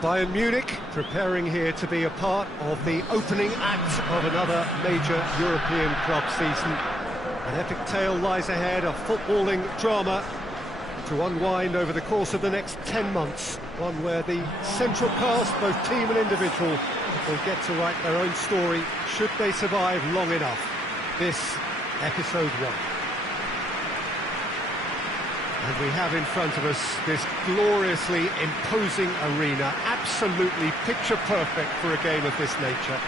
Bayern Munich preparing here to be a part of the opening act of another major European club season. An epic tale lies ahead, a footballing drama to unwind over the course of the next 10 months. One where the central cast, both team and individual, will get to write their own story should they survive long enough. This, episode 1. And we have in front of us this gloriously imposing arena, absolutely picture perfect for a game of this nature.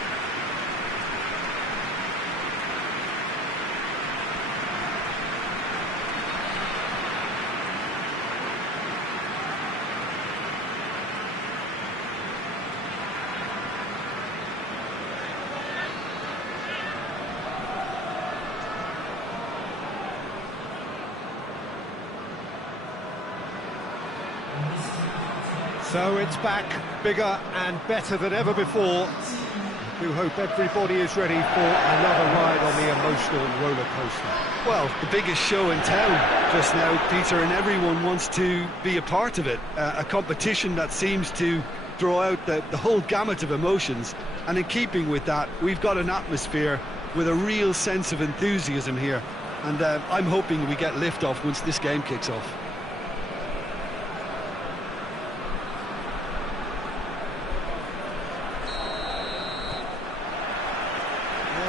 So it's back, bigger and better than ever before. I do hope everybody is ready for another ride on the emotional roller coaster. Well, the biggest show in town just now, Peter, and everyone wants to be a part of it. A competition that seems to draw out the whole gamut of emotions. And in keeping with that, we've got an atmosphere with a real sense of enthusiasm here. And I'm hoping we get liftoff once this game kicks off.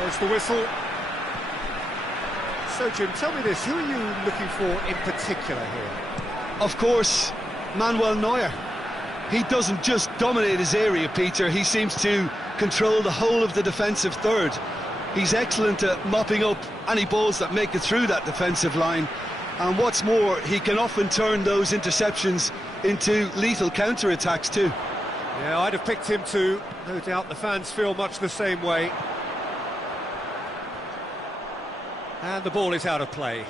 There's the whistle. So, Jim, tell me this, who are you looking for in particular here? Of course, Manuel Neuer. He doesn't just dominate his area, Peter, he seems to control the whole of the defensive third. He's excellent at mopping up any balls that make it through that defensive line. And what's more, he can often turn those interceptions into lethal counter-attacks too. Yeah, I'd have picked him too. No doubt the fans feel much the same way. And the ball is out of play.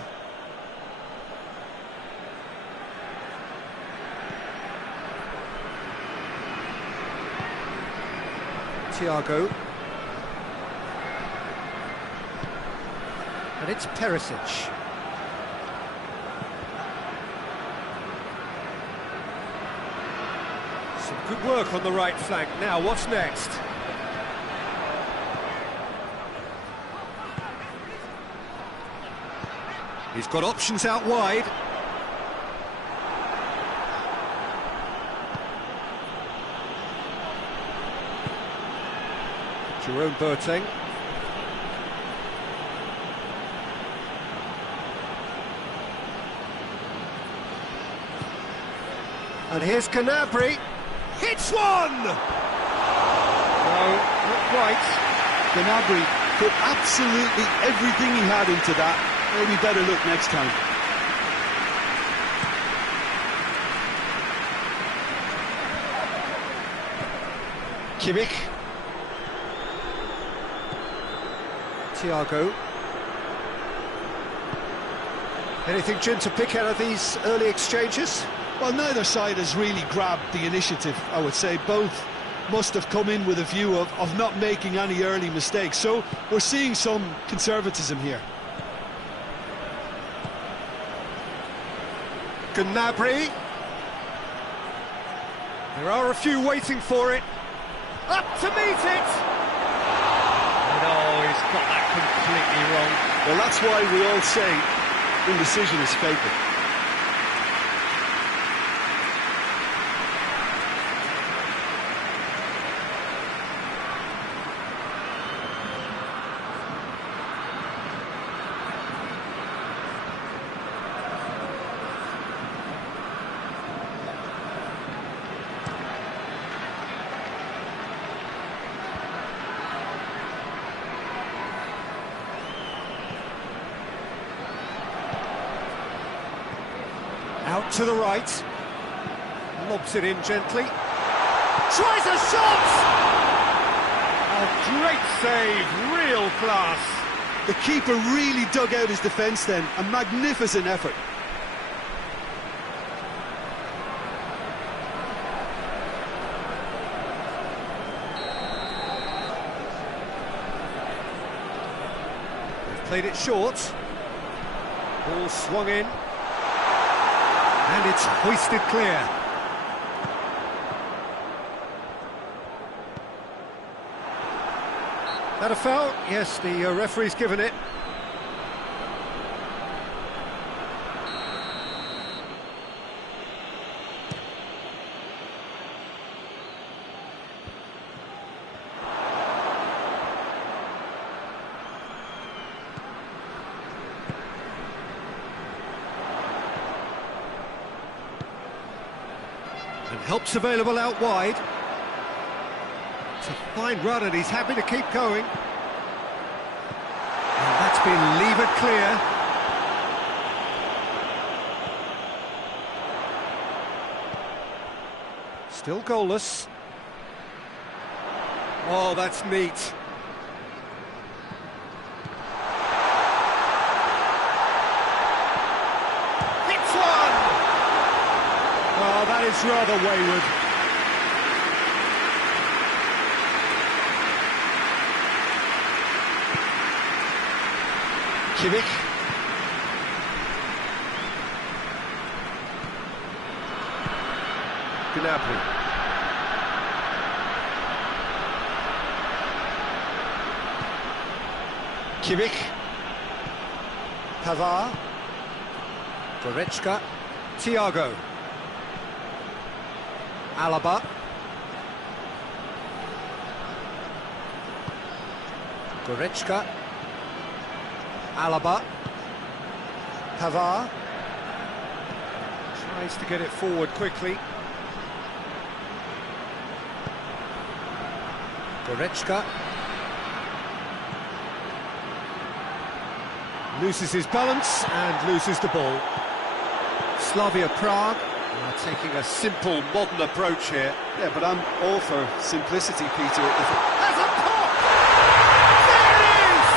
Thiago. And it's Perisic. Some good work on the right flank. Now, what's next? He's got options out wide. Jerome Boateng. And here's Gnabry. Hits one! No, not quite. Gnabry put absolutely everything he had into that. Maybe better look next time. Kimmich. Thiago. Anything, Jim, to pick out of these early exchanges? Well, neither side has really grabbed the initiative, I would say. Both must have come in with a view of not making any early mistakes. So we're seeing some conservatism here. Gnabry. There are a few waiting for it. Up to meet it! No, he's got that completely wrong. Well, that's why we all say indecision is fatal. Out to the right. Lobs it in gently. Tries a shot! A great save, real class. The keeper really dug out his defence then. A magnificent effort. They've played it short. Ball swung in. And it's hoisted clear. That a foul? Yes, the referee's given it. And help's available out wide. It's a fine run and he's happy to keep going. And that's been levered clear. Still goalless. Oh, that's neat. Hits one! Oh, that is rather wayward. Kimmich. Gnabry. Kimmich. Pavard. Goretzka. Thiago. Alaba. Goretzka. Alaba. Pavard. Tries to get it forward quickly. Goretzka. Loses his balance and loses the ball. Slavia Prague are taking a simple, modern approach here. Yeah, but I'm all for simplicity, Peter. There's a pop! There it is!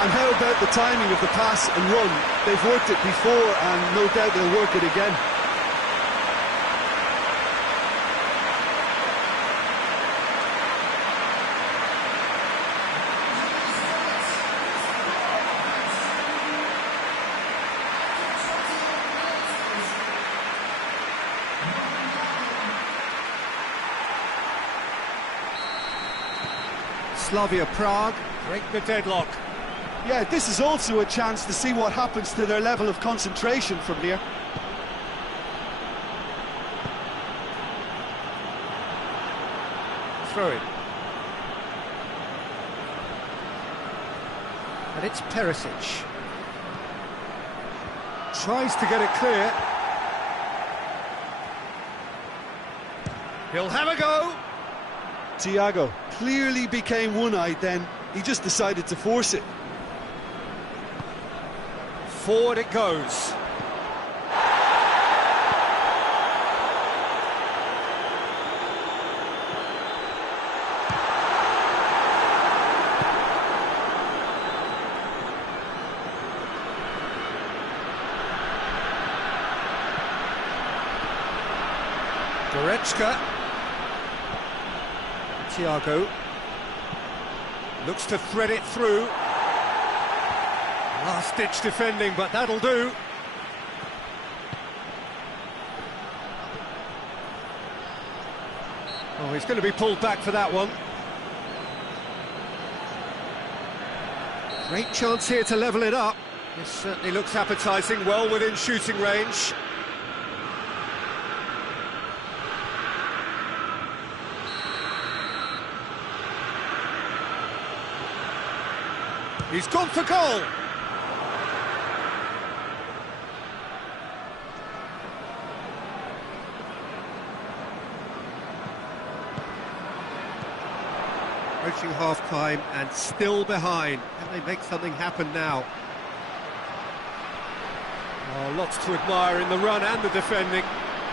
And how about the timing of the pass and run? They've worked it before and no doubt they'll work it again. Slavia Prague break the deadlock. Yeah, this is also a chance to see what happens to their level of concentration from here. Throw it. And it's Perisic. Tries to get it clear. He'll have a go. Thiago clearly became one-eyed then. He just decided to force it. Forward it goes. Goretzka. Thiago looks to thread it through. Last-ditch defending, but that'll do. Oh, he's going to be pulled back for that one. Great chance here to level it up. This certainly looks appetising, well within shooting range. He's gone for goal. Approaching half-time and still behind. Can they make something happen now? Oh, lots to admire in the run and the defending.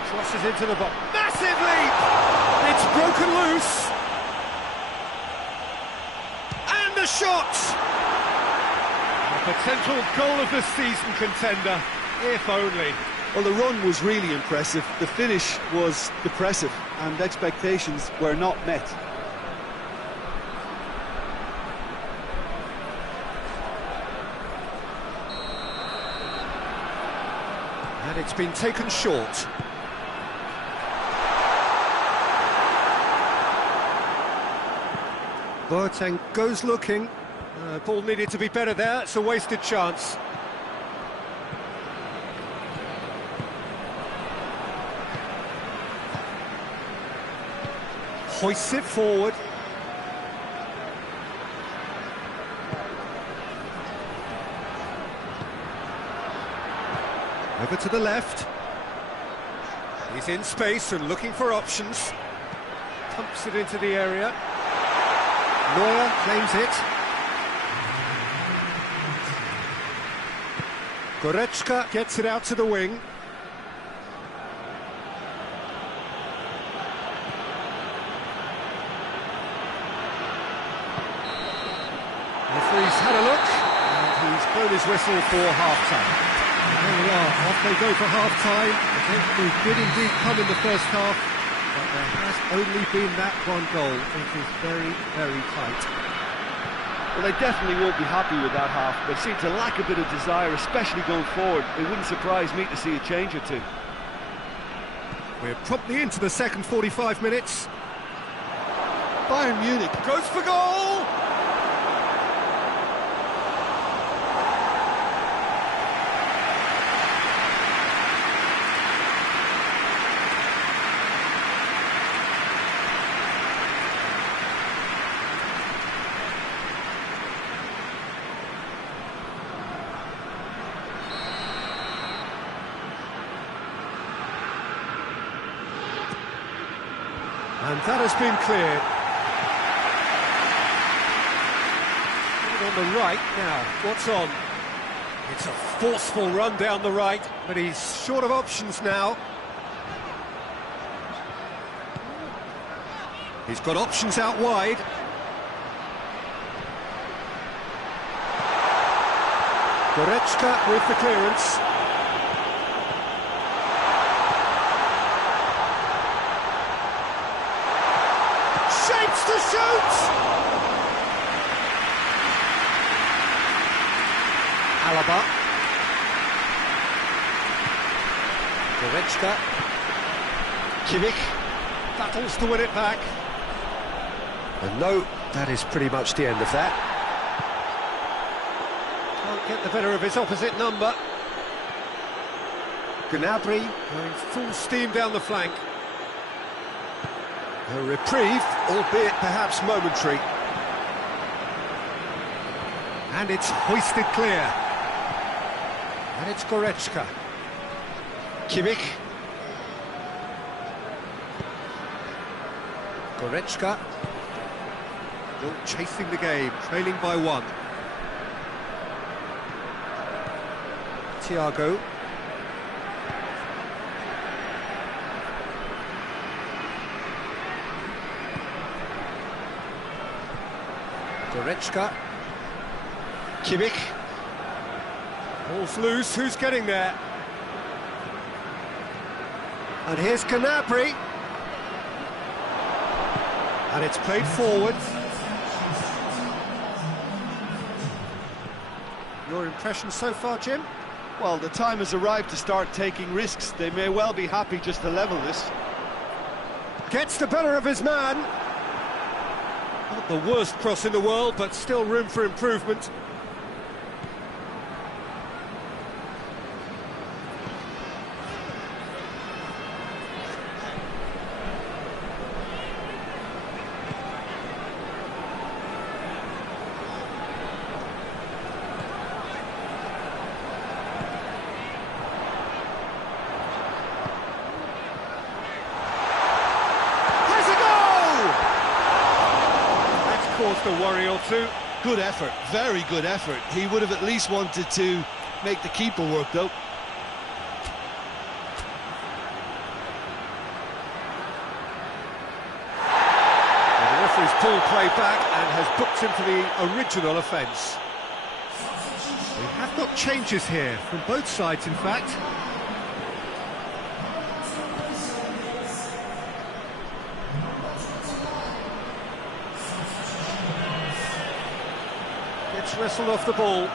Crosses into the box. Massive leap! It's broken loose. And the shot! A potential goal of the season contender, if only. Well, the run was really impressive. The finish was depressive, and expectations were not met. And it's been taken short. Boateng goes looking. Ball needed to be better there, it's a wasted chance. Hoists it forward. Over to the left. He's in space and looking for options. Pumps it into the area. Neuer claims it. Goretzka gets it out to the wing. Referee's had a look, and he's blown his whistle for half-time. There we are, off they go for half-time. The tension did indeed come in the first half, but there has only been that one goal. It is very, very tight. Well, they definitely won't be happy with that half. They seem to lack a bit of desire, especially going forward. It wouldn't surprise me to see a change or two. We're promptly into the second 45 minutes. Bayern Munich Goes for goal! And that has been cleared. On the right now, what's on? It's a forceful run down the right, but he's short of options now. He's got options out wide. Goretzka with the clearance. Shapes to shoot! Alaba. Goretzka. Kimmich battles to win it back. And no, that is pretty much the end of that. Can't get the better of his opposite number. Gnabry going full steam down the flank. A reprieve, albeit perhaps momentary. And it's hoisted clear. And it's Goretzka. Kimmich. Goretzka. Still chasing the game, trailing by one. Thiago. Goretzka. Kimmich. Ball's loose, who's getting there? And here's Gnabry. And it's played forward. Your impression so far, Jim? Well, the time has arrived to start taking risks. They may well be happy just to level this. Gets the better of his man. Not the worst cross in the world, but still room for improvement. Caused a worry or two. Good effort, very good effort. He would have at least wanted to make the keeper work, though. Well, the referee's pulled play back and has booked him for the original offence. We have got changes here, from both sides in fact. Gets wrestled off the ball.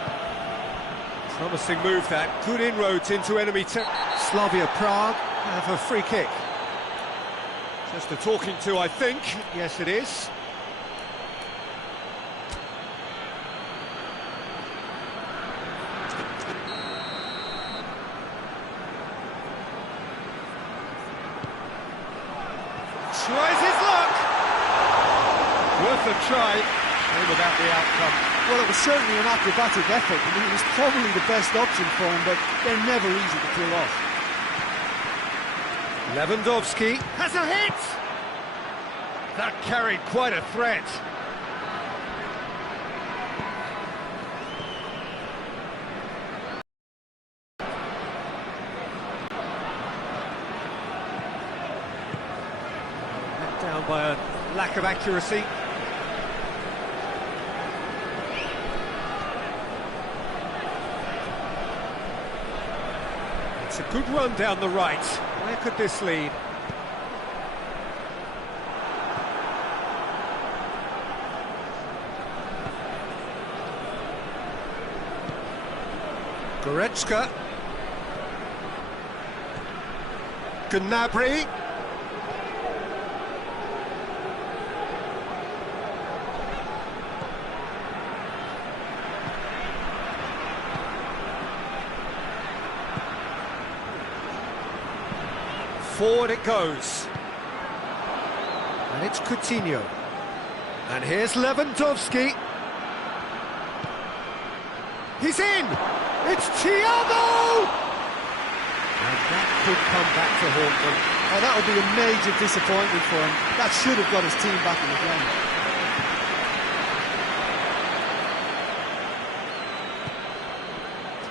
Promising move that. Good inroads into enemy Slavia Prague have a free kick. Just a talking to, I think. Yes, it is. a try, came without the outcome. Well, it was certainly an acrobatic effort. I mean, it was probably the best option for him, but they're never easy to pull off. Lewandowski has a hit! That carried quite a threat. Let down by a lack of accuracy. It's a good run down the right. Where could this lead? Goretzka. Gnabry. Forward it goes. And it's Coutinho. And here's Lewandowski. He's in! It's Thiago! And that could come back to haunt them. Oh, that would be a major disappointment for him. That should have got his team back in the game.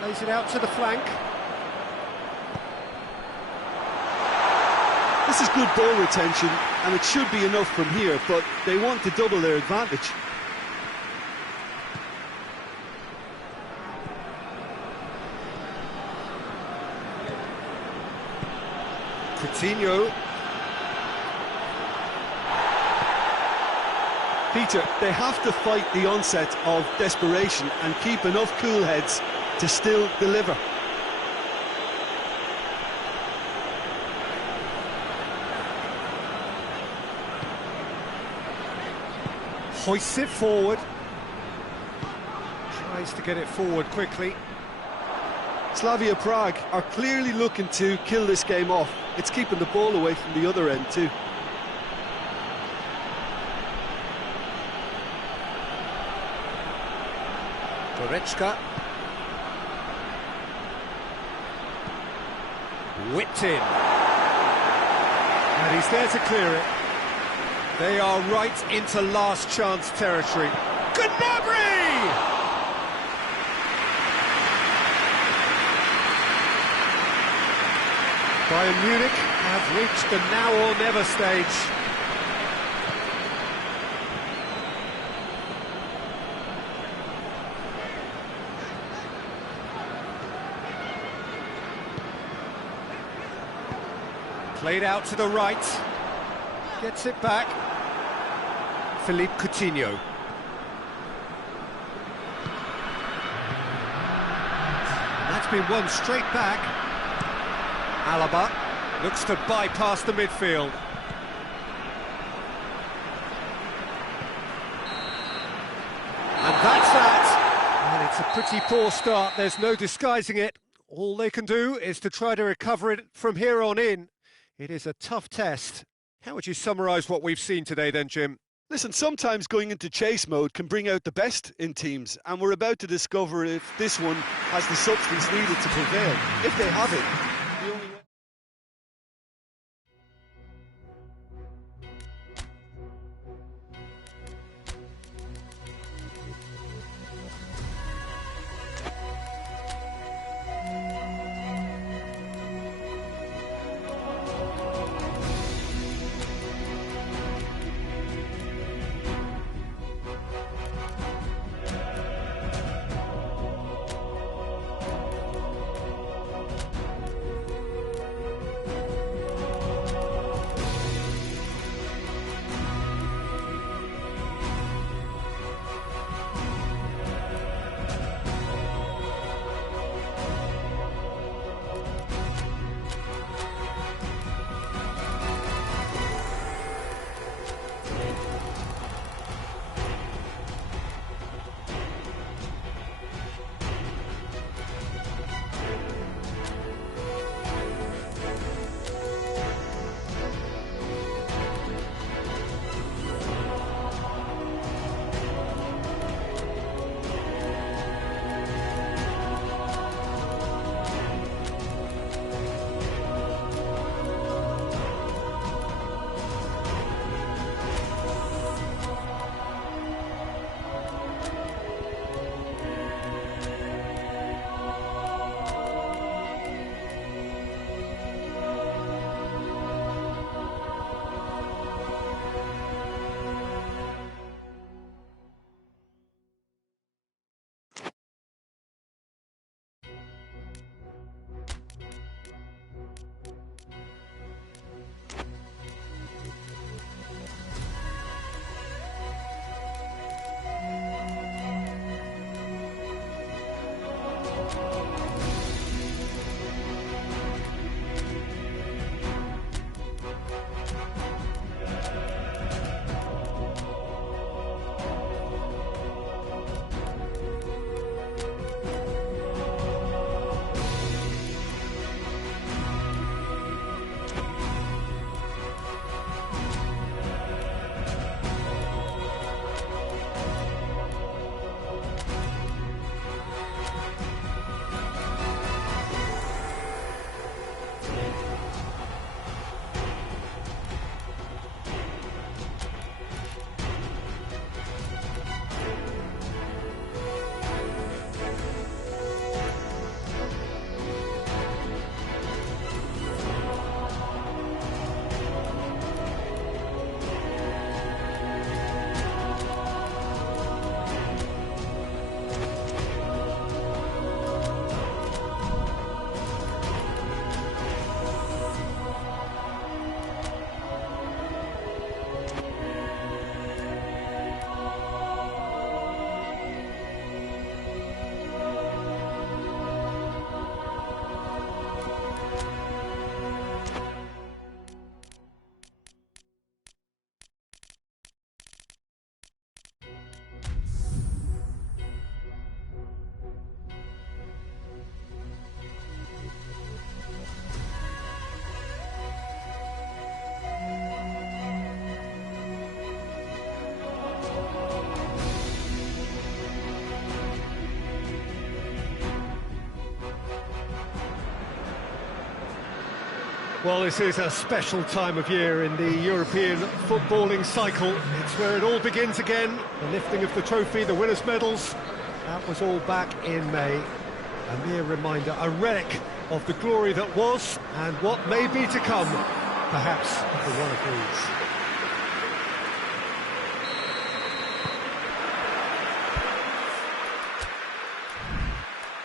Plays it out to the flank. This is good ball retention, and it should be enough from here, but they want to double their advantage. Coutinho. Peter, they have to fight the onset of desperation and keep enough cool heads to still deliver. Hoists it forward. Tries to get it forward quickly. Slavia Prague are clearly looking to kill this game off. It's keeping the ball away from the other end too. Goretzka. Whipped in. And he's there to clear it. They are right into last chance territory. Gnabry! Bayern Munich have reached the now or never stage. Played out to the right. Gets it back. Philippe Coutinho. And that's been won straight back. Alaba looks to bypass the midfield. And that's that. And it's a pretty poor start, there's no disguising it. All they can do is to try to recover it from here on in. It is a tough test. How would you summarise what we've seen today then, Jim? Listen, sometimes going into chase mode can bring out the best in teams, and we're about to discover if this one has the substance needed to prevail. If they have it, Well, this is a special time of year in the European footballing cycle. It's where it all begins again. The lifting of the trophy, the winners' medals. That was all back in May. A mere reminder, a relic of the glory that was and what may be to come, perhaps for one of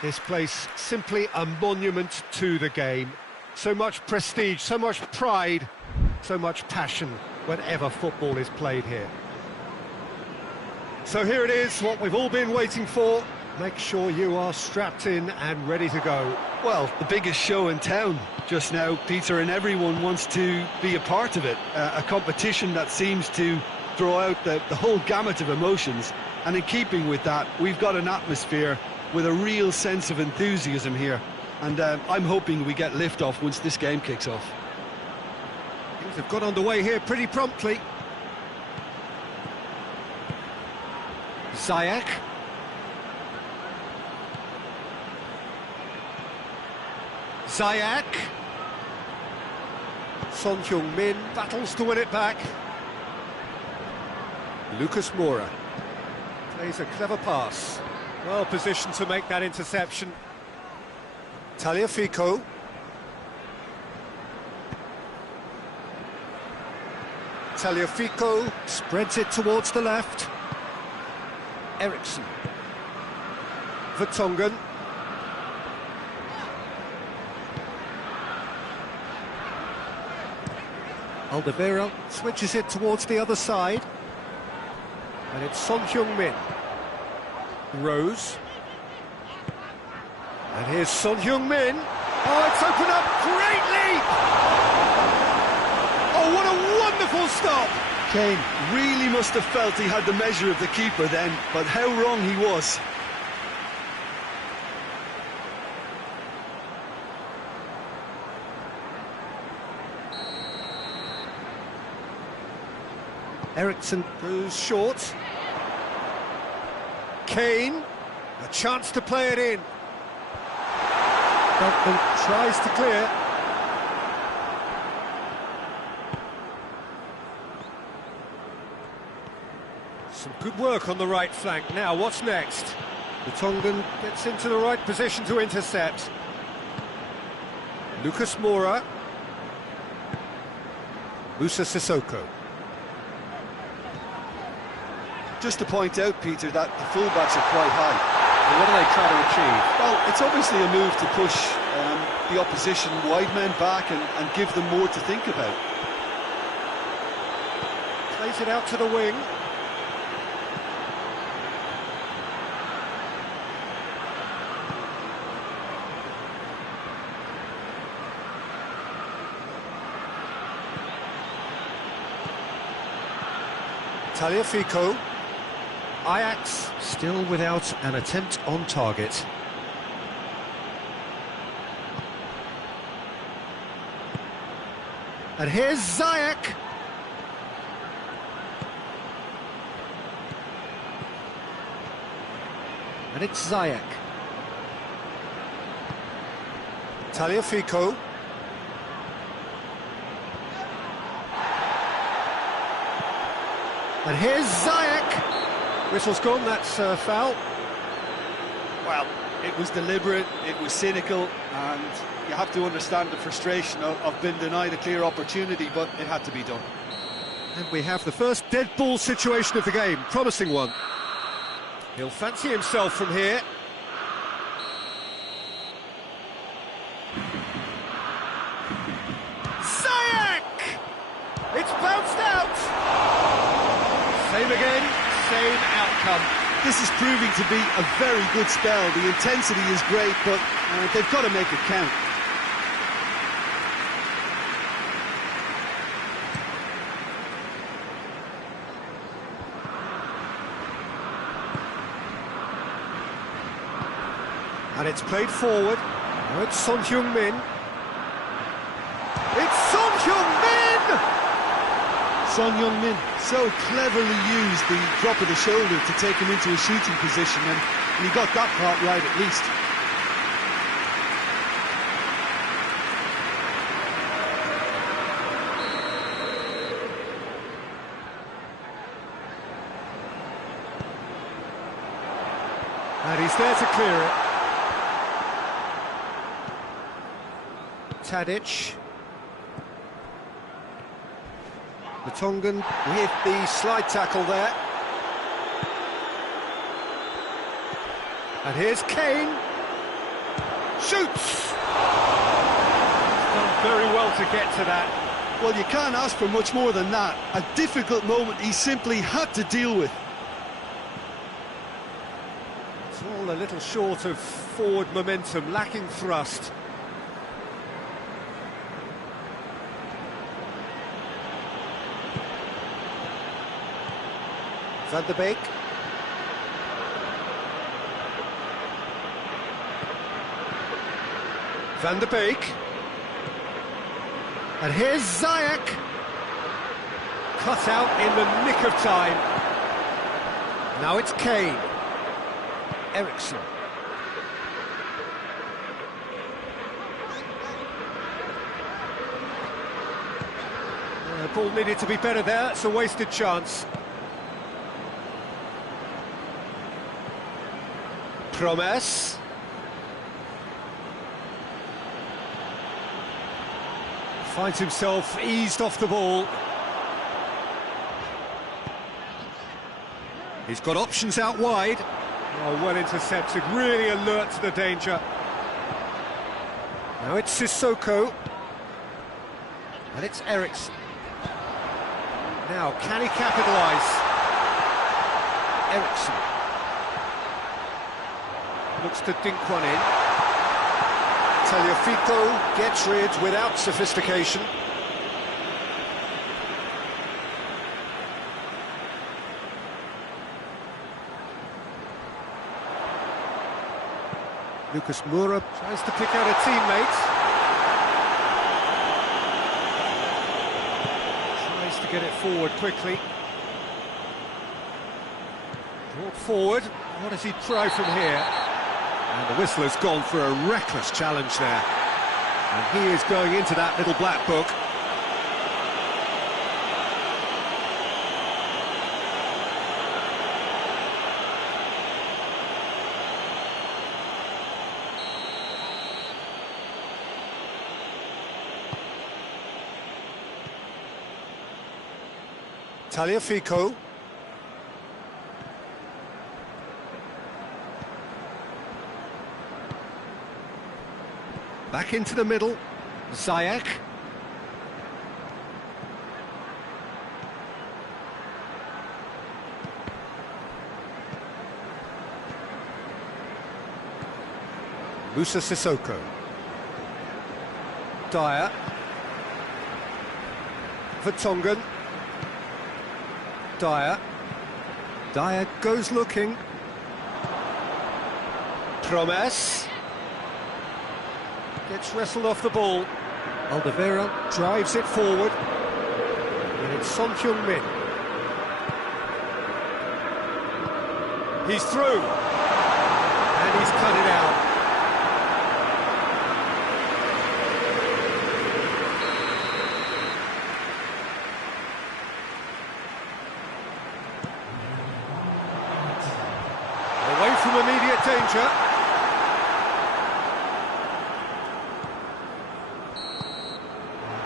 these. This place, simply a monument to the game. So much prestige, so much pride, so much passion whenever football is played here. So here it is, what we've all been waiting for. Make sure you are strapped in and ready to go. Well, the biggest show in town just now, Peter, and everyone wants to be a part of it. A competition that seems to throw out the whole gamut of emotions. And in keeping with that, we've got an atmosphere with a real sense of enthusiasm here. And I'm hoping we get lift-off once this game kicks off. Things have got underway here pretty promptly. Ziyech. Ziyech. Son Heung-min battles to win it back. Lucas Moura plays a clever pass. Well positioned to make that interception. Tagliafico. Tagliafico spreads it towards the left. Eriksson. Vertonghen. Alderweireld switches it towards the other side. And it's Son Heung-min. Rose. And here's Son Heung-min. Oh, it's opened up greatly! Oh, what a wonderful stop! Kane really must have felt he had the measure of the keeper then, but how wrong he was. Eriksson goes short. Kane, a chance to play it in. Beltman tries to clear. Some good work on the right flank. Now, what's next? Vertonghen gets into the right position to intercept. Lucas Moura. Moussa Sissoko. Just to point out, Peter, that the fullbacks are quite high. Well, what are they trying to achieve? Well, it's obviously a move to push the opposition wide men back and give them more to think about. Plays it out to the wing. Tagliafico. Ajax still without an attempt on target. And here's Ziyech. And it's Ziyech. Tagliafico. And here's Ziyech. Whistle's gone, that's foul. Well, it was deliberate, it was cynical, and you have to understand the frustration of being denied a clear opportunity, but it had to be done. And we have the first dead ball situation of the game, promising one. He'll fancy himself from here. Ziyech! It's bounced out! Same again, same outcome. This is proving to be a very good spell. The intensity is great, but they've got to make it count. And it's played forward. Now it's Son Heung-min. It's Son Heung-min! Son Heung-min so cleverly used the drop of the shoulder to take him into a shooting position, and he got that part right at least. And he's there to clear it. Tadic. Vertonghen with the slide tackle there. And here's Kane. Shoots! Done very well to get to that. Well, you can't ask for much more than that. A difficult moment he simply had to deal with. It's all a little short of forward momentum, lacking thrust. Van der Beek. Van der Beek. And here's Ziyech. Cut out in the nick of time. Now it's Kane. Eriksen. The ball needed to be better there. It's a wasted chance. Promes. Finds himself eased off the ball. He's got options out wide. Oh, well intercepted, really alert to the danger. Now it's Sissoko. And it's Eriksen. Now, can he capitalise? Eriksen. Looks to dink one in. Tagliafico gets rid without sophistication. Lucas Moura tries to pick out a teammate. Tries to get it forward quickly. Brought forward. What does he try from here? And the whistle has gone for a reckless challenge there. And he is going into that little black book. Tagliafico. Back into the middle, Ziyech. Moussa Sissoko. Dyer. Vertonghen. Dyer. Dyer goes looking. Promes. Gets wrestled off the ball. Alderweireld drives it forward. And it's Son Heung-min. He's through. And he's cut it out. Away from immediate danger.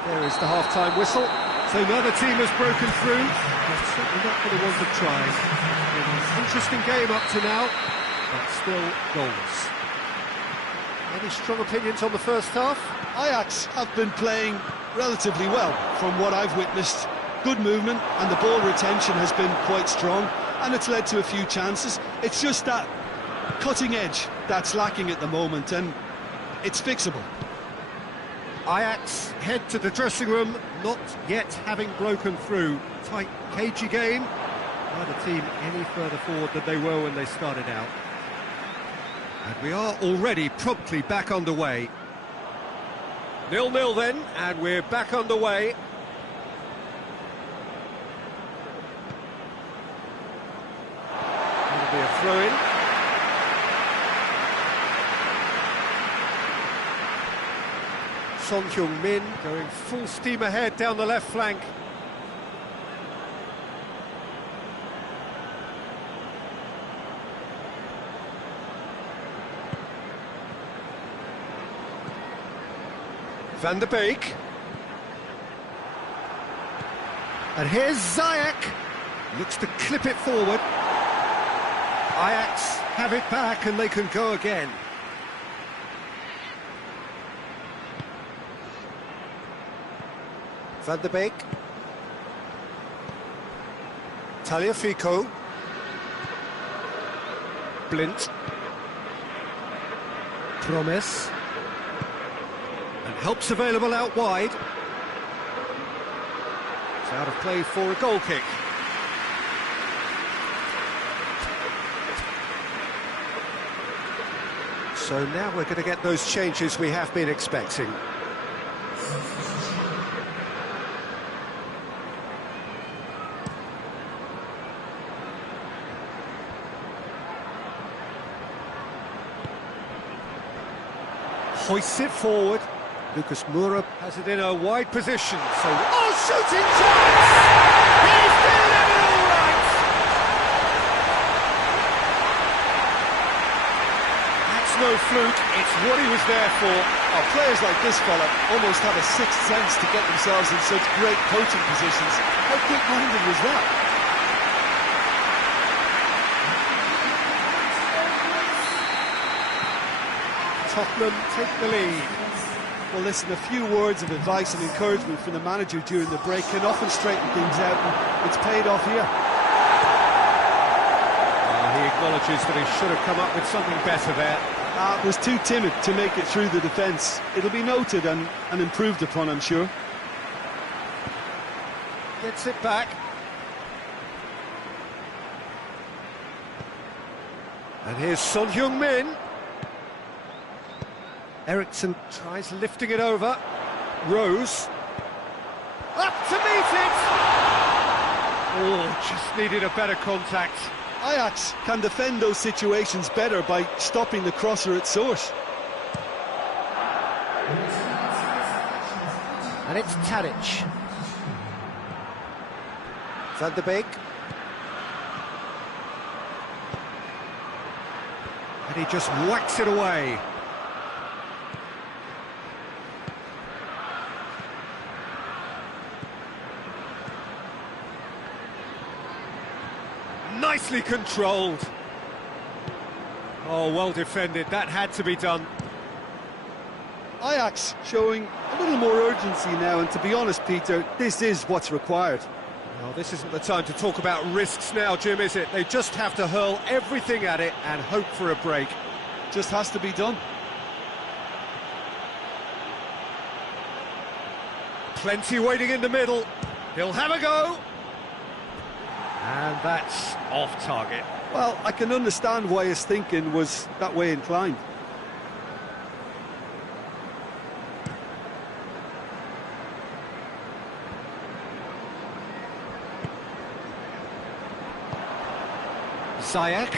There is the half-time whistle. So now the team has broken through. They're certainly not going to want to try. An interesting game up to now, but still goals. Any strong opinions on the first half? Ajax have been playing relatively well from what I've witnessed. Good movement and the ball retention has been quite strong, and it's led to a few chances. It's just that cutting edge that's lacking at the moment, and it's fixable. Ajax head to the dressing room, not yet having broken through. Tight, cagey game. Neither team any further forward than they were when they started out. And we are already promptly back underway. 0-0 then, and we're back underway. It'll be a throw-in. Son Heung-min going full steam ahead down the left flank. Van der Beek. And here's Ziyech. Looks to clip it forward. Ajax have it back and they can go again. Van der Beek. Tagliafico. Blint. Promes. And help's available out wide. It's out of play for a goal kick. So now we're going to get those changes we have been expecting. Hoists it forward. Lucas Moura has it in a wide position. So, oh, shooting chance! He's delivered it all right. That's no fluke. It's what he was there for. Oh, players like this fella almost have a sixth sense to get themselves in such great coaching positions. How quick-minded was that? Tottenham take the lead. Well, listen, a few words of advice and encouragement from the manager during the break can often straighten things out, and it's paid off here. He acknowledges that he should have come up with something better there. Was too timid to make it through the defence. It'll be noted and improved upon, I'm sure. Gets it back. And here's Son Heung-min. Eriksson tries lifting it over. Rose. Up to meet it! Oh, just needed a better contact. Ajax can defend those situations better by stopping the crosser at source. And it's Tadic. Van der Beek. And he just whacks it away. Nicely controlled. Oh, well defended. That had to be done. Ajax showing a little more urgency now, and to be honest, Peter, this is what's required. Well, this isn't the time to talk about risks now, Jim, is it? They just have to hurl everything at it and hope for a break. Just has to be done. Plenty waiting in the middle. He'll have a go. And that's off target. Well, I can understand why his thinking was that way inclined. Ziyech.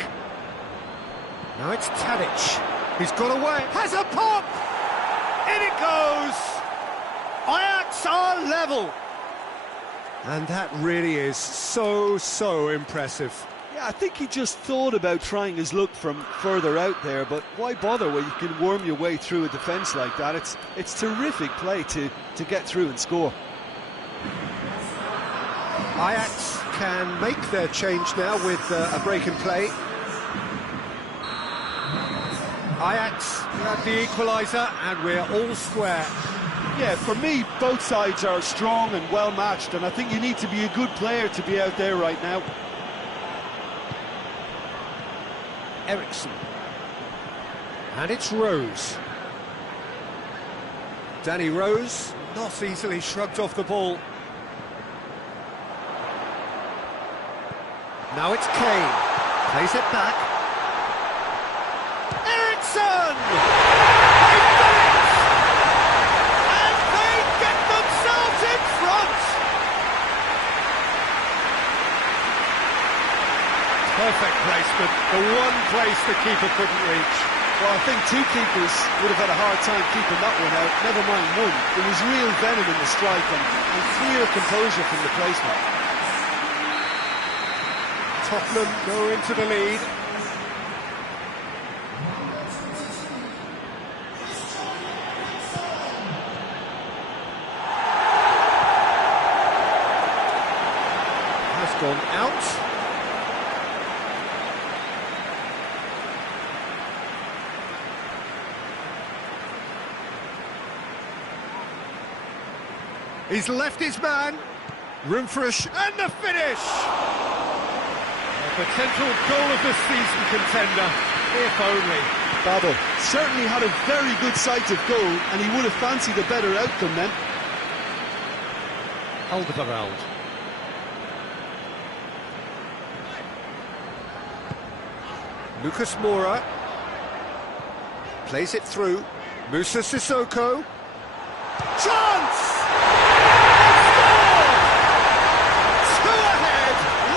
Now it's Tadic. He's got away. Has a pop! In it goes! Ajax are level! And that really is so impressive. Yeah, I think he just thought about trying his luck from further out there, but why bother when you can worm your way through a defence like that? It's terrific play to get through and score. Ajax can make their change now with a break in play. Ajax had the equaliser and we're all square. Yeah, for me, both sides are strong and well matched, and I think you need to be a good player to be out there right now. Eriksson. And it's Rose. Danny Rose, not easily shrugged off the ball. Now it's Kane. Plays it back. Eriksson! They've done it! And they get themselves in front! Perfect placement, the one place the keeper couldn't reach. Well, I think two keepers would have had a hard time keeping that one out, never mind one. There was real venom in the strike and clear composure from the placement. Tottenham go into the lead. gone out. He's left his man. Room for a and the finish! A potential goal of the season contender, if only. Babel certainly had a very good sight of goal, and he would have fancied a better outcome then. Alderweireld. Lucas Moura plays it through. Moussa Sissoko. Chance! Two ahead,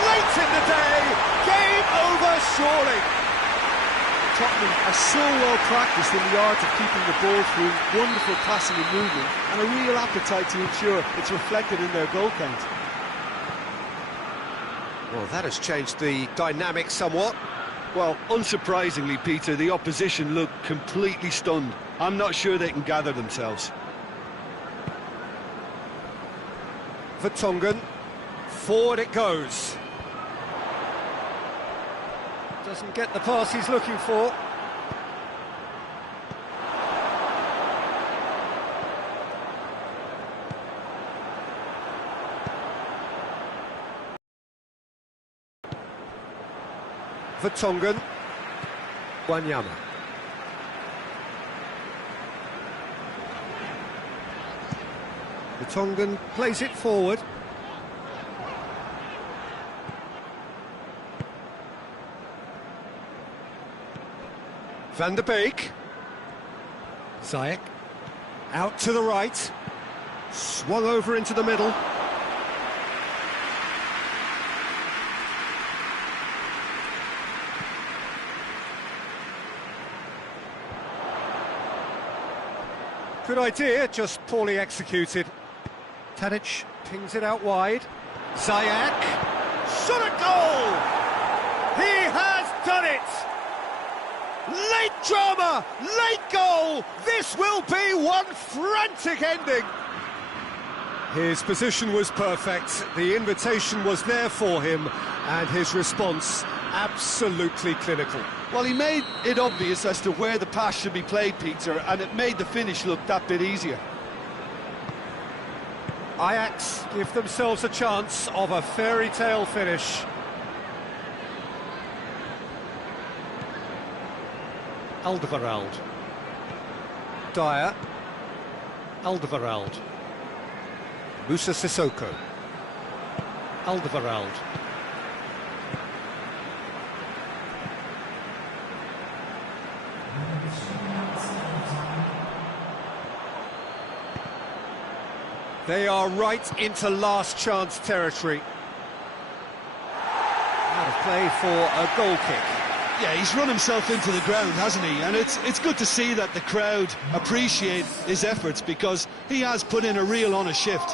late in the day. Game over, surely. Tottenham are so well practiced in the art of keeping the ball through wonderful passing and movement, and a real appetite to ensure it's reflected in their goal count. Well, that has changed the dynamic somewhat. Well, unsurprisingly, Peter, the opposition look completely stunned. I'm not sure they can gather themselves. Vertonghen, forward it goes. Doesn't get the pass he's looking for. Vertonghen, Wanyama. Vertonghen plays it forward. Van der Beek. Ziyech. Out to the right. Swung over into the middle. Good idea, just poorly executed. Tadic pings it out wide. Ziyech. Shot a goal! He has done it! Late drama, late goal. This will be one frantic ending. His position was perfect. The invitation was there for him, and his response absolutely clinical. Well, he made it obvious as to where the pass should be played, Peter, and it made the finish look that bit easier. Ajax give themselves a chance of a fairy tale finish. Alderweireld. Dyer. Alderweireld. Moussa Sissoko. Alderweireld. They are right into last chance territory. Out of play for a goal kick. Yeah, he's run himself into the ground, hasn't he? And it's good to see that the crowd appreciate his efforts, because he has put in a real honest shift.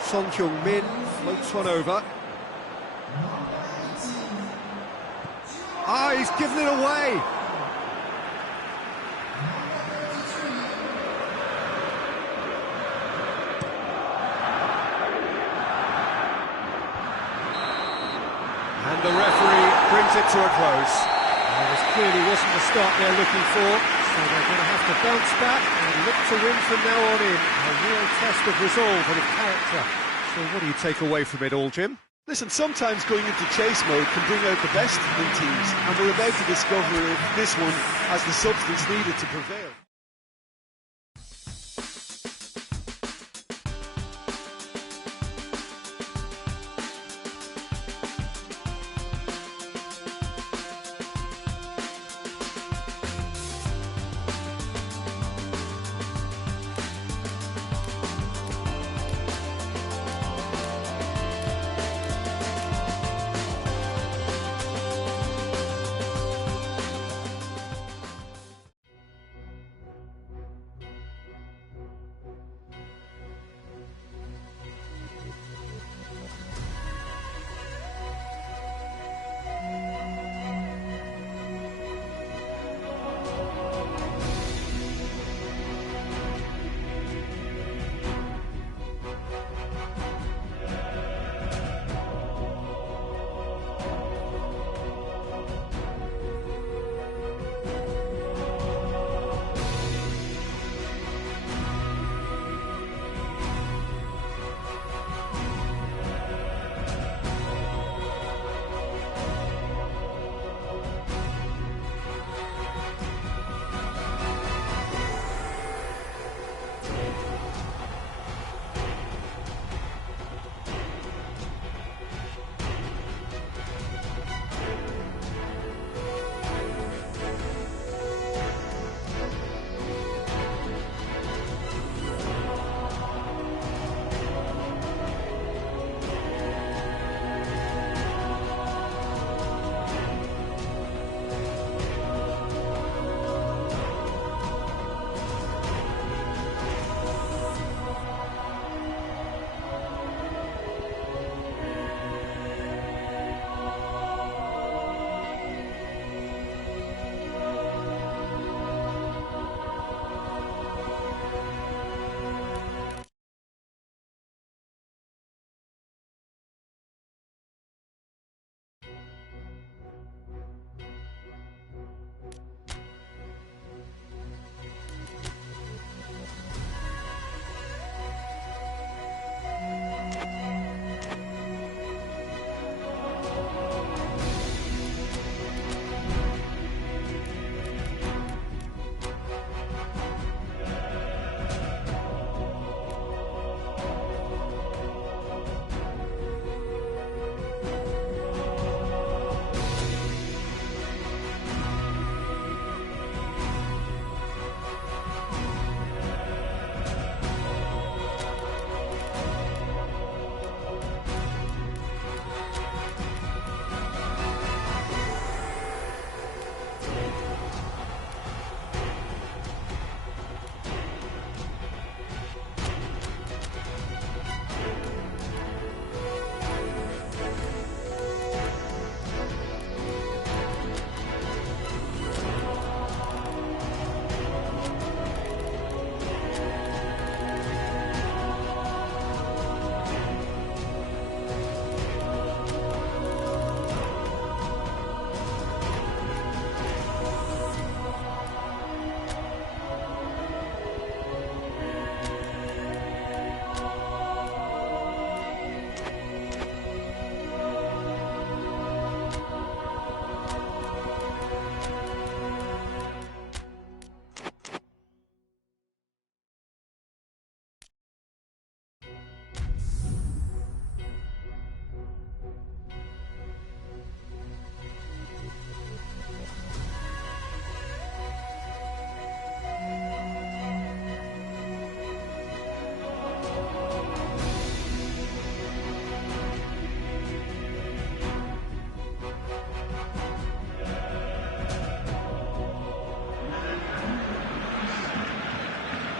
Son Heung-min floats one over. Ah, he's given it away. And the referee brings it to a close. Well, this clearly wasn't the start they're looking for, so they're going to have to bounce back and look to win from now on in. A real test of resolve and of character. So what do you take away from it all, Jim? Listen, sometimes going into chase mode can bring out the best in teams, and we're about to discover if this one has the substance needed to prevail.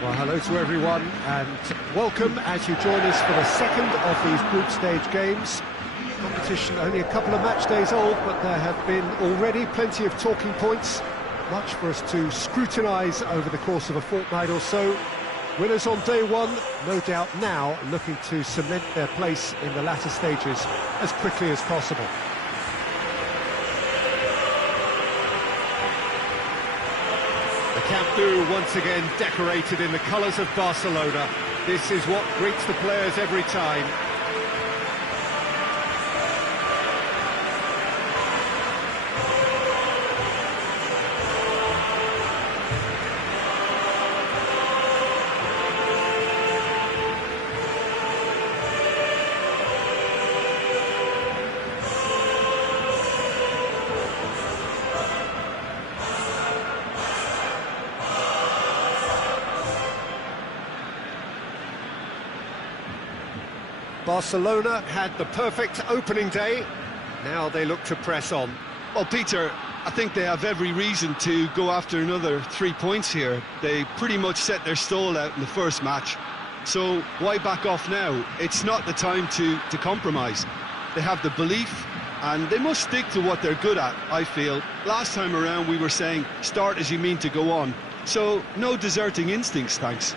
Well, hello to everyone and welcome as you join us for the second of these group stage games. Competition only a couple of match days old, but there have been already plenty of talking points, much for us to scrutinise over the course of a fortnight or so. Winners on day one, no doubt now looking to cement their place in the latter stages as quickly as possible. Camp Nou once again decorated in the colours of Barcelona. This is what greets the players every time. Barcelona had the perfect opening day, now they look to press on. Well, Peter, I think they have every reason to go after another 3 points here. They pretty much set their stall out in the first match, so why back off now? It's not the time to compromise. They have the belief, and they must stick to what they're good at, I feel. Last time around we were saying, start as you mean to go on, so no deserting instincts, thanks.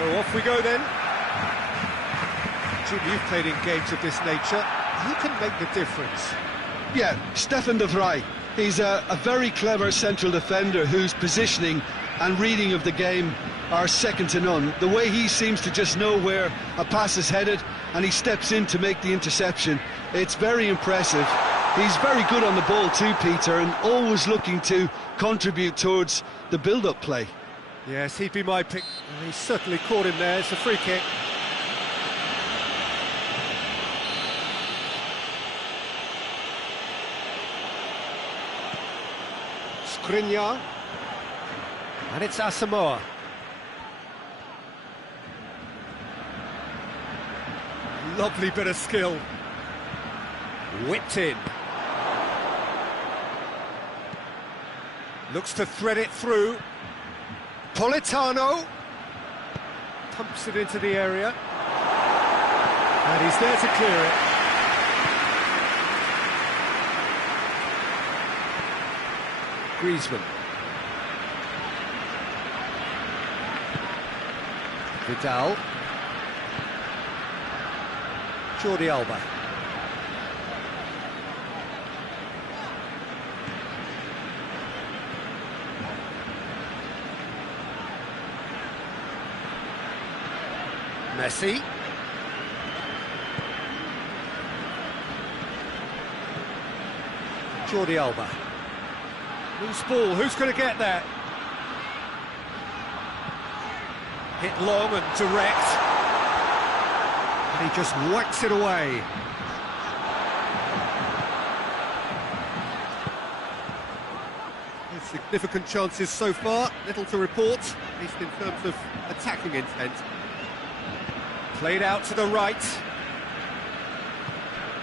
So off we go then. Jim, you've played in games of this nature. Who can make the difference? Yeah, Stefan de Vrij. He's a very clever central defender whose positioning and reading of the game are second to none. The way he seems to just know where a pass is headed and he steps in to make the interception, it's very impressive. He's very good on the ball too, Peter, and always looking to contribute towards the build-up play. Yes, he'd be my pick. He's certainly caught him there. It's a free kick. Skriniar. And it's Asamoah. Lovely bit of skill. Whipped in. Looks to thread it through. Politano pumps it into the area, and he's there to clear it. Griezmann. Vidal. Jordi Alba. Messi. Jordi Alba. Loose ball, who's going to get that? Hit long and direct. And he just whacks it away. Significant chances so far, little to report, at least in terms of attacking intent. Played out to the right.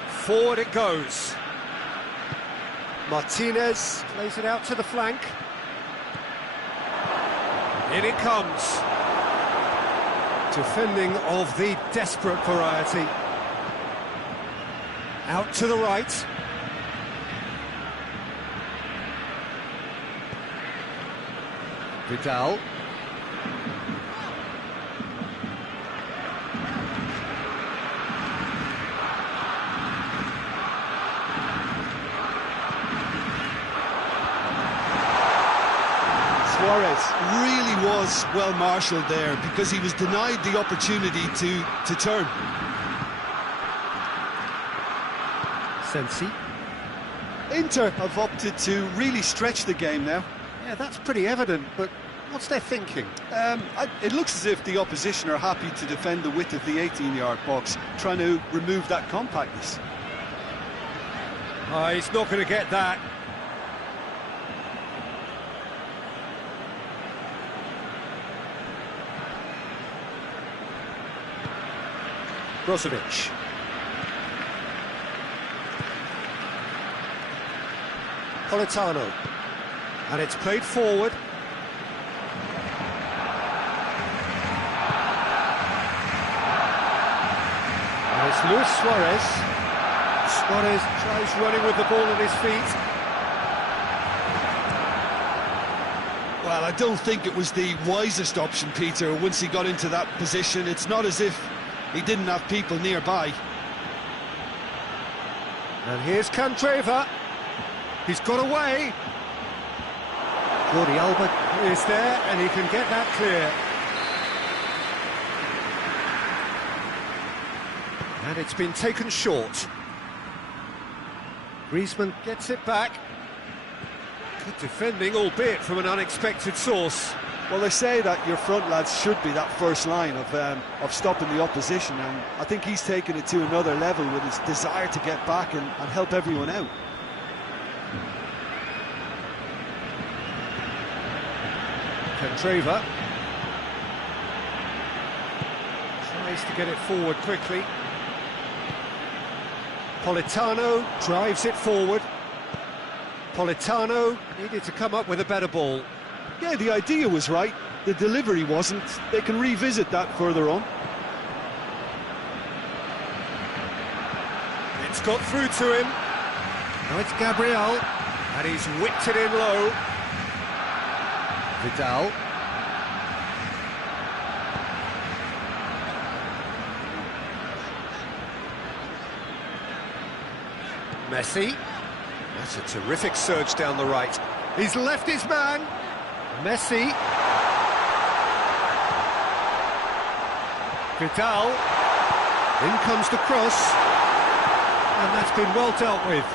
Forward it goes. Martinez plays it out to the flank. In it comes. Defending of the desperate variety. Out to the right. Vidal. Suarez really was well marshalled there because he was denied the opportunity to turn. Sensi. Inter have opted to really stretch the game now. Yeah, that's pretty evident, but what's their thinking? It looks as if the opposition are happy to defend the width of the 18-yard box, trying to remove that compactness. Oh, he's not going to get that. Brozovic. Politano. And it's played forward. And it's Luis Suarez. Suarez tries running with the ball at his feet. Well, I don't think it was the wisest option, Peter, once he got into that position. It's not as if he didn't have people nearby. And here's Candreva. He's got away. Jordi Alba is there, and he can get that clear. And it's been taken short. Griezmann gets it back. Good defending, albeit from an unexpected source. Well, they say that your front lads should be that first line of stopping the opposition, and I think he's taken it to another level with his desire to get back and help everyone out. Candreva tries to get it forward quickly. Politano drives it forward. Politano needed to come up with a better ball. Yeah, the idea was right, the delivery wasn't. They can revisit that further on. It's got through to him. Now it's Gabriel, and he's whipped it in low. Vidal. Messi. That's a terrific surge down the right. He's left his man. Messi. Vidal. In comes the cross. And that's been well dealt with.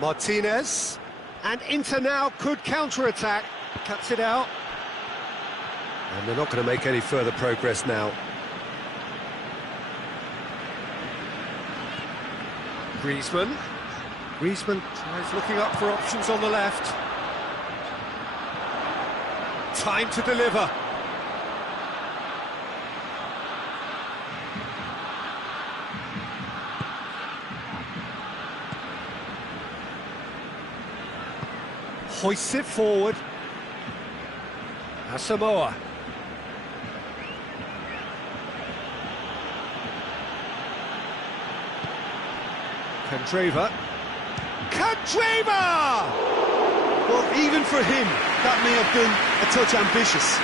Martinez. And Inter now could counter-attack. Cuts it out. And they're not going to make any further progress now. Griezmann. Griezmann tries looking up for options on the left. Time to deliver. Hoists it forward. Asamoah. Candreva. Candreva! Well, even for him, that may have been a touch ambitious.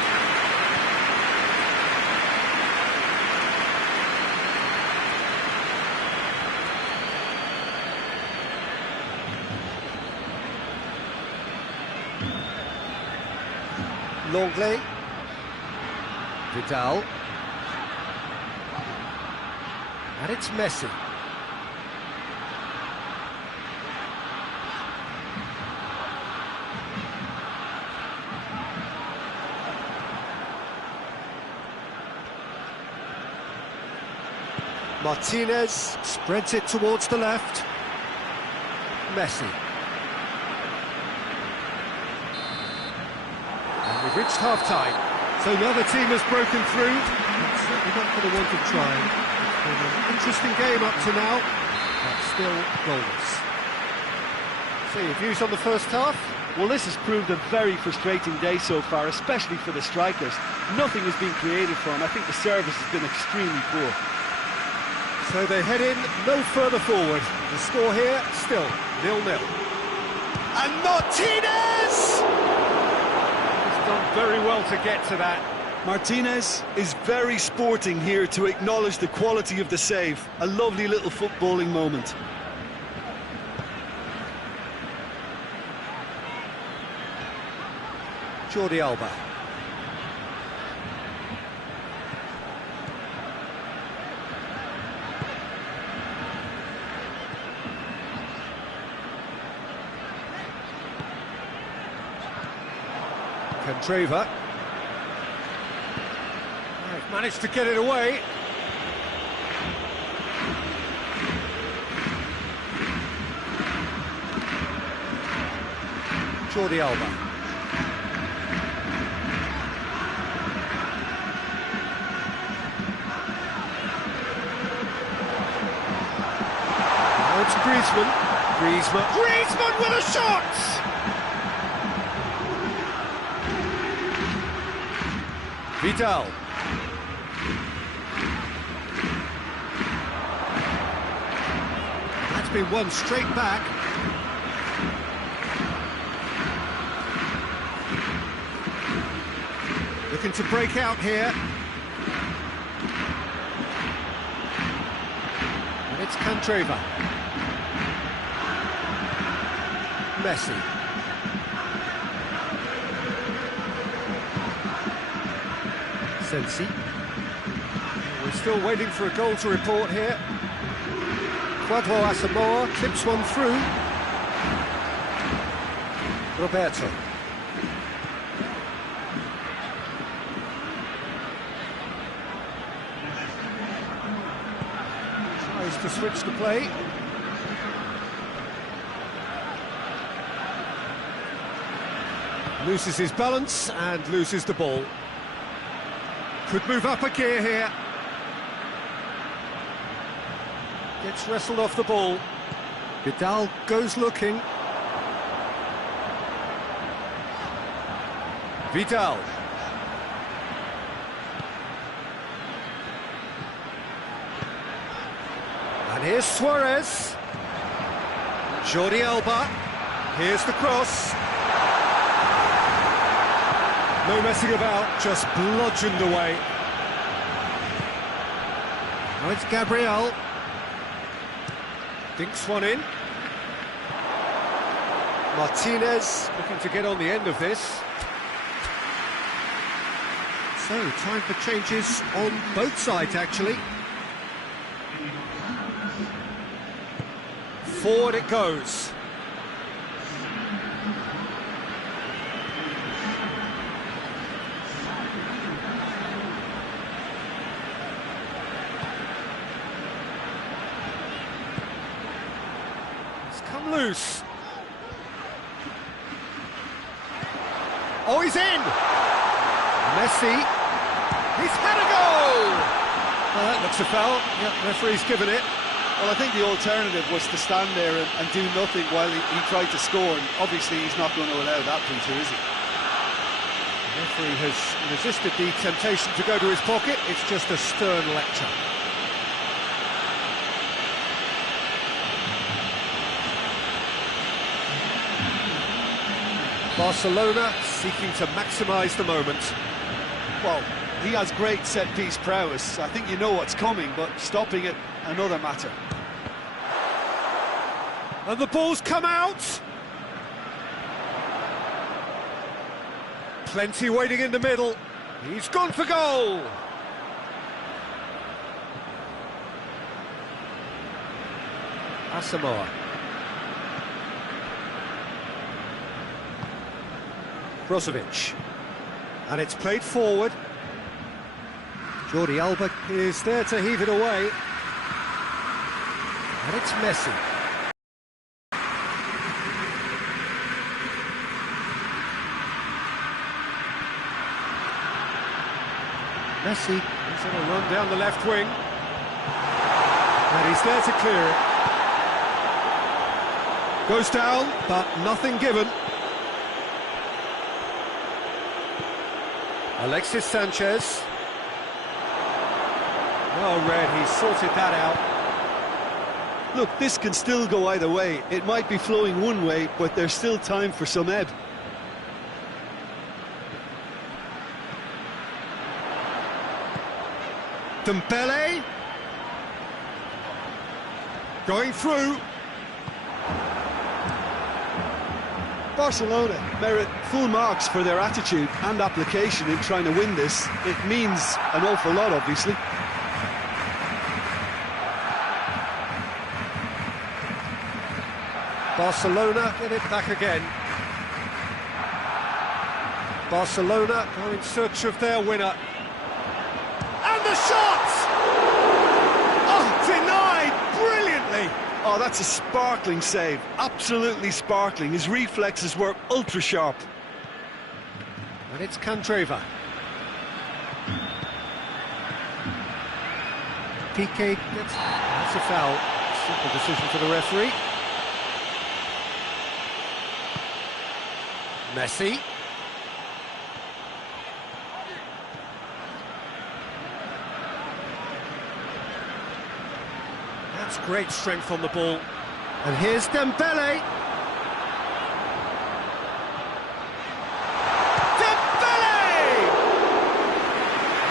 Longley. Vidal. And it's Messi. Martinez spreads it towards the left. Messi. And we've reached half-time. So another team has broken through. It's certainly not for the want of trying. It's been an interesting game up to now, but still goalless. So your views on the first half? Well, this has proved a very frustrating day so far, especially for the strikers. Nothing has been created for them. I think the service has been extremely poor. So they head in no further forward. The score here, still 0-0. And Martinez! He's done very well to get to that. Martinez is very sporting here to acknowledge the quality of the save. A lovely little footballing moment. Jordi Alba. Candreva. They've managed to get it away. Jordi Alba. Now it's Griezmann. Griezmann with a shot! Vidal. That's been won straight back. Looking to break out here. And it's Candreva. Messi. Sensi. We're still waiting for a goal to report here. Quadro Asamoah clips one through. Roberto. Tries to switch the play. Loses his balance and loses the ball. Could move up a gear here. Gets wrestled off the ball. Vidal goes looking. Vidal. And here's Suarez. Jordi Alba. Here's the cross. No messing about, just bludgeoned away. Now it's Gabriel. Dinks one in. Martinez looking to get on the end of this. So, time for changes on both sides, actually. Forward it goes. Come loose. Oh, he's in! Messi. He's had a goal! Well, that looks a foul. Yeah, referee's given it. Well, I think the alternative was to stand there and do nothing while he tried to score, and obviously he's not going to allow that, Peter, is he? The referee has resisted the temptation to go to his pocket. It's just a stern lecture. Barcelona seeking to maximise the moment. Well, he has great set-piece prowess. I think you know what's coming, but stopping it, another matter. And the ball's come out! Plenty waiting in the middle. He's gone for goal! Asamoah. Brozovic. And it's played forward. Jordi Alba is there to heave it away. And it's Messi. Messi is on a run down the left wing. And he's there to clear it. Goes down, but nothing given. Alexis Sanchez. Well read, he sorted that out. Look, this can still go either way. It might be flowing one way, but there's still time for some ebb. Dembele. Going through. Barcelona merit full marks for their attitude and application in trying to win this. It means an awful lot, obviously. Barcelona get it back again. Barcelona go in search of their winner. And the shot! Oh, denied brilliantly! Oh, that's a sparkling save. Absolutely sparkling. His reflexes were ultra sharp. And it's Candreva. Piqué gets... That's a foul. Simple decision for the referee. Messi. That's great strength on the ball. And here's Dembele. Dembele!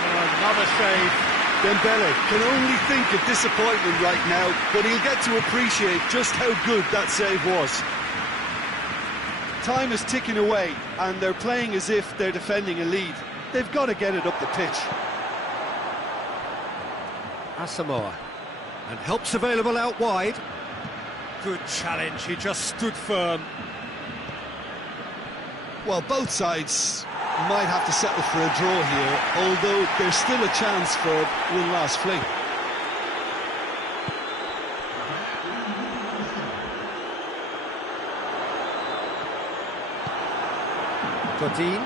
Oh, another save. Dembele can only think of disappointment right now, but he'll get to appreciate just how good that save was. Time is ticking away, and they're playing as if they're defending a lead. They've got to get it up the pitch. Asamoah. And help's available out wide. Good challenge, he just stood firm. Well, both sides might have to settle for a draw here, although there's still a chance for one last fling. Godin.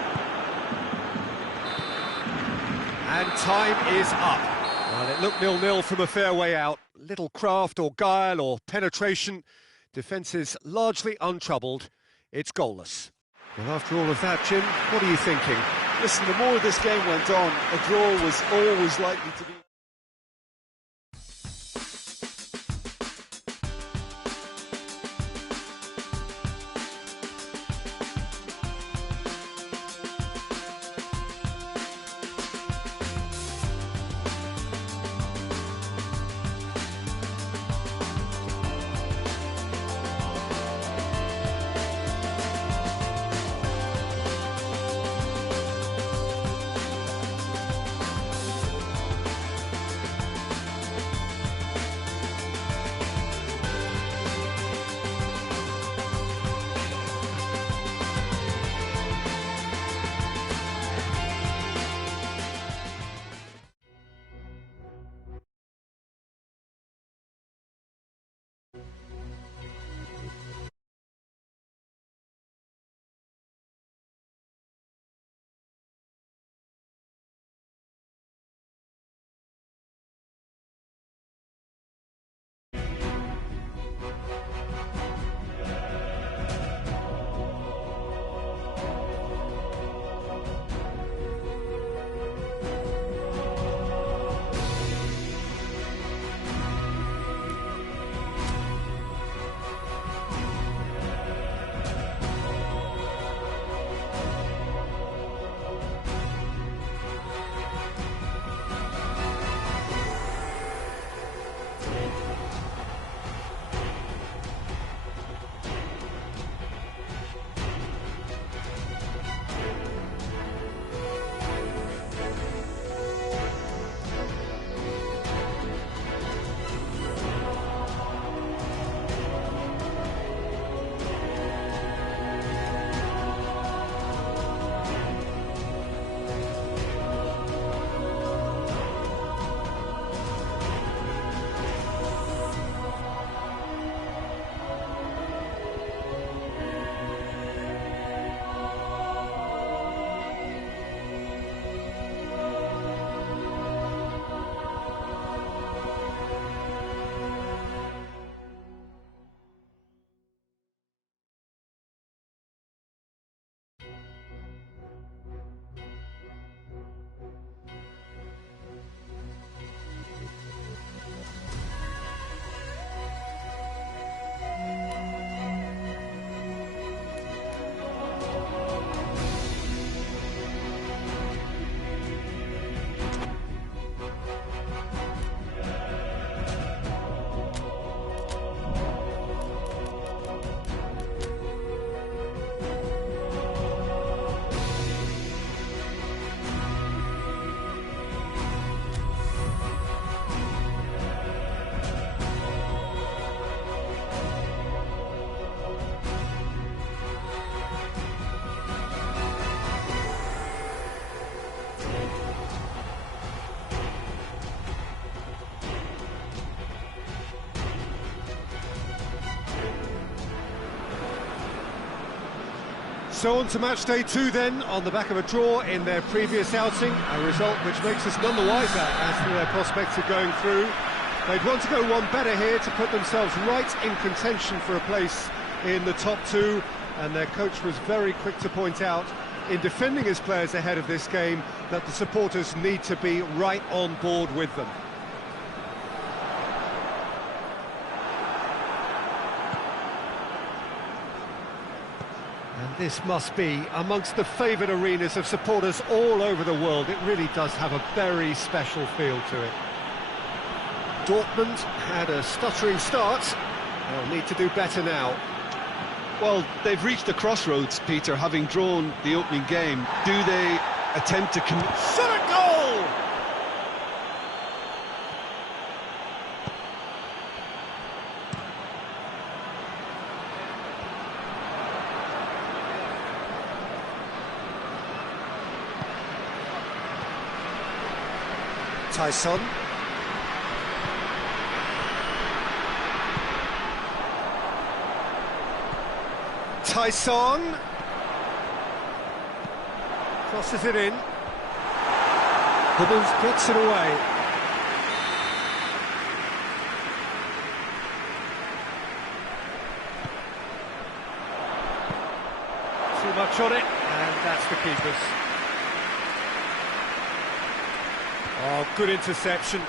And time is up. Well, it looked 0-0 from a fair way out. Little craft or guile or penetration. Defence is largely untroubled. It's goalless. Well, after all of that, Jim, what are you thinking? Listen, the more this game went on, a draw was always likely to be... So on to match day 2 then, on the back of a draw in their previous outing, a result which makes us none the wiser as to their prospects of going through. They'd want to go one better here to put themselves right in contention for a place in the top 2, and their coach was very quick to point out, in defending his players ahead of this game, that the supporters need to be right on board with them. And this must be amongst the favoured arenas of supporters all over the world. It really does have a very special feel to it. Dortmund had a stuttering start. They'll need to do better now. Well, they've reached a crossroads, Peter, having drawn the opening game. Do they attempt to commit? Shot a goal! Tyson. Tyson crosses it in. Hummels gets it away. Too much on it, and that's the keeper's. Oh, good interception.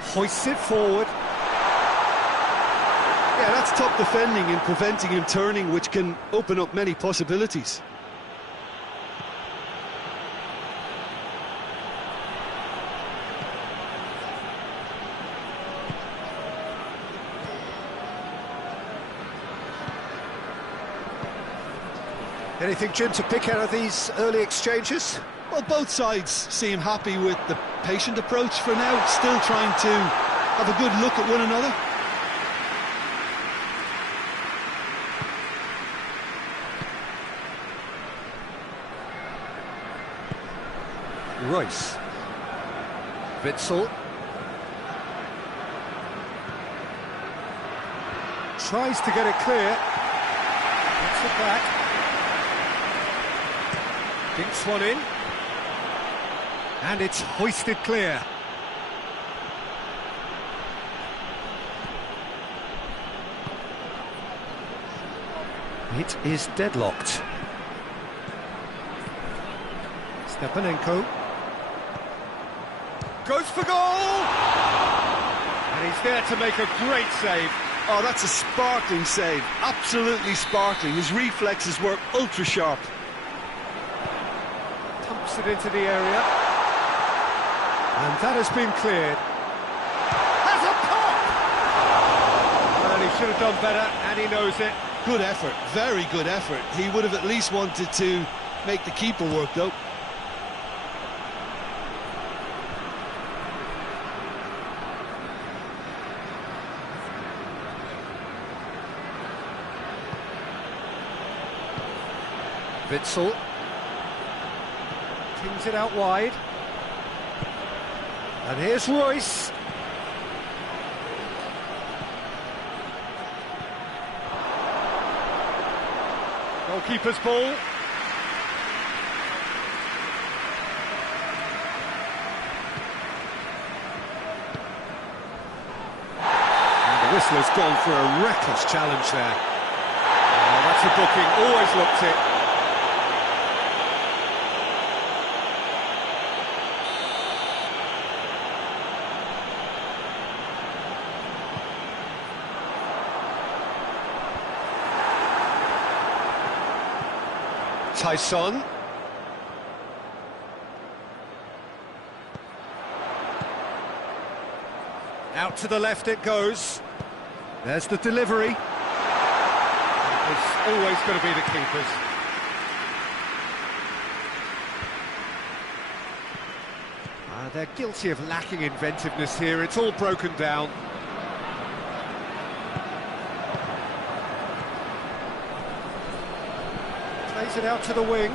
Hoists it forward. Yeah, that's top defending and preventing him turning, which can open up many possibilities. Anything, Jim, to pick out of these early exchanges? Well, both sides seem happy with the patient approach for now, still trying to have a good look at one another. Royce. Witsel. Tries to get it clear. Gets it back. Dinks one in. And it's hoisted clear. It is deadlocked. Stepanenko. Goes for goal! And he's there to make a great save. Oh, that's a sparkling save. Absolutely sparkling. His reflexes were ultra sharp. Pumps it into the area. And that has been cleared. Has a pop! And he should have done better, and he knows it. Good effort, very good effort. He would have at least wanted to make the keeper work, though. Witsel. Pings it out wide. And here's Royce. Goalkeeper's ball. And the whistler's gone for a reckless challenge there. Oh, that's a booking, always looked it. Tyson. Out to the left it goes. There's the delivery. It's always going to be the keepers. They're guilty of lacking inventiveness here. It's all broken down. Plays it out to the wing.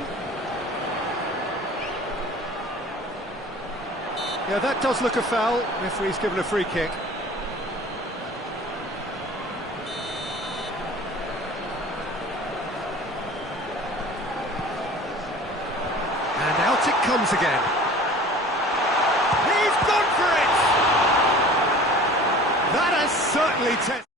Yeah, that does look a foul. Referee's given a free kick. comes again. He's gone for it! That has certainly tested.